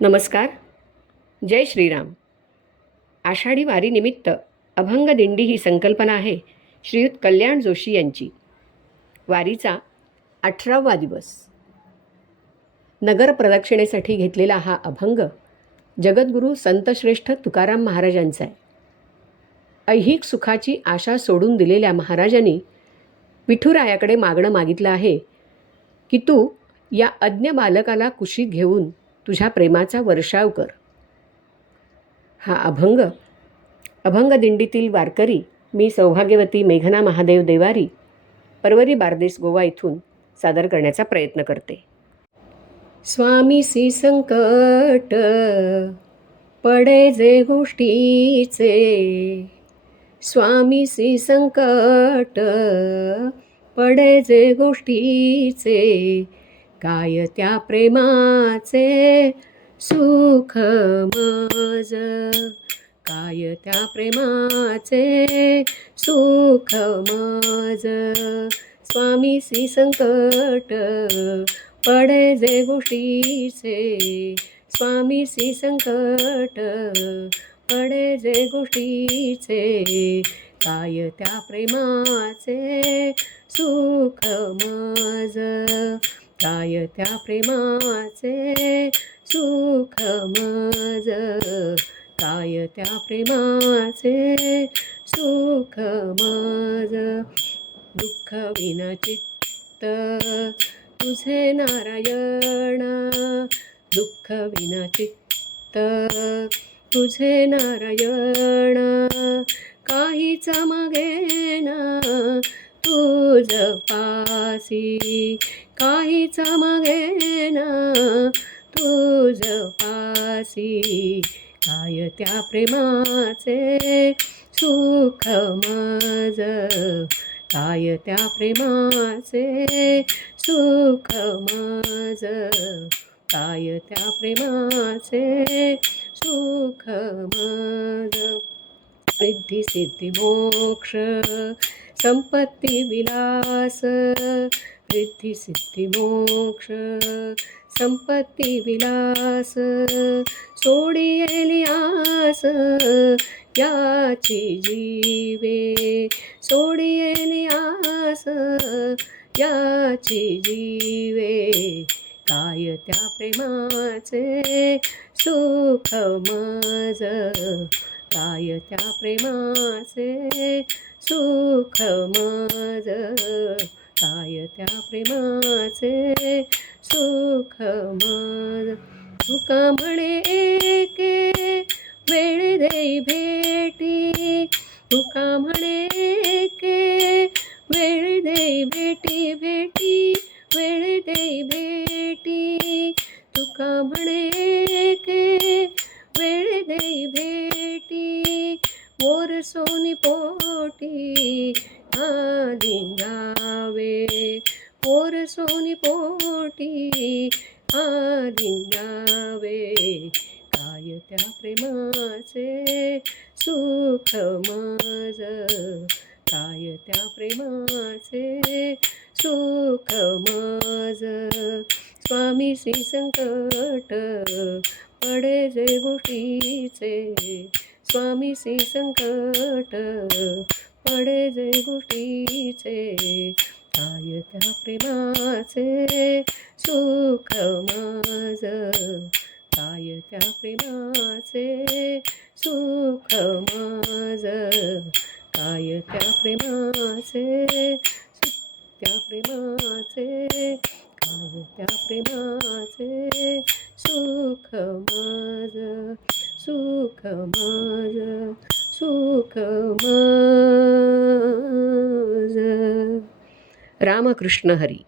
नमस्कार. जय श्रीराम. आषाढी वारीनिमित्त अभंग दिंडी ही संकल्पना आहे श्रीयुत कल्याण जोशी यांची. वारीचा 18वा दिवस. नगर प्रदक्षिणेसाठी घेतलेला हा अभंग जगद्गुरू संतश्रेष्ठ तुकाराम महाराजांचा आहे. ऐहिक सुखाची आशा सोडून दिलेल्या महाराजांनी विठुरायाकडे मागणं मागितलं आहे की तू या अज्ञ बालकाला कुशीत घेऊन तुझ्या प्रेमाचा वर्षाव कर. हा अभंग दिंडीतील वारकरी मी सौभाग्यवती मेघना महादेव देवारी, परवरी बारदेस गोवा इथून सादर करण्याचा प्रयत्न करते. स्वामीसी संकट पडे जे गोष्टीचे, स्वामीसी संकट पडे जे गोष्टीचे, काय त्या प्रेमाचे सुख मज, काय त्या प्रेमाचे सुख मज. स्वामीसी संकट पडे जे गोष्टीचे, स्वामीसी संकट पडे जे गोष्टीचे, काय त्या प्रेमाचे सुख मज, काय त्या प्रेमाचे सुख मज, काय त्या प्रेमाचे सुख मज. दुःख विनचित्त तुझे नारायण, दुःख विनचित्त तुझे नारायण, काहीच मागेना तुझ पासी, काहीच मागेना तुझ पासी, काय त्या प्रेमाचे सुख मज, काय त्या प्रेमाचे सुख मज, काय त्या प्रेमाचे सुख मज. रिद्धी सिद्धी मोक्ष संपत्ती विलास, रिद्धी सिद्धी मोक्ष संपत्ती विलास, सोडियेली आस याची जीवे, सोडियेली आस याची जीवे, काय त्या प्रेमाचे सुख मज, काय त्या प्रेमाचे सुख मज, काय त्या प्रेमाचे सुख मज. तुका म्हणे एके वेळ देई भेटी, तुका म्हणे एके वेळ देई भेटी, भेटी वेळ देई भेटी, तुका म्हणे एके वेळ देई भेटी, मोर सोनी पोटी आलिंगावे, मोर सोनी पोटी आलिंगावे, काय त्या प्रेमाचे सुख मज, काय त्या प्रेमाचे सुख मज. स्वामीसी संकट पडे जे गोष्टीचे, स्वामीसी संकट पडे जे गोष्टीचे, काय त्या प्रेमाचे सुख मज, काय त्या प्रेमाचे सुख मज, काय त्या प्रेमाचे, त्या प्रेमाचे, काय त्या प्रेमाचे सुख मज, सुख मज, सुख मज. रामकृष्ण हरी.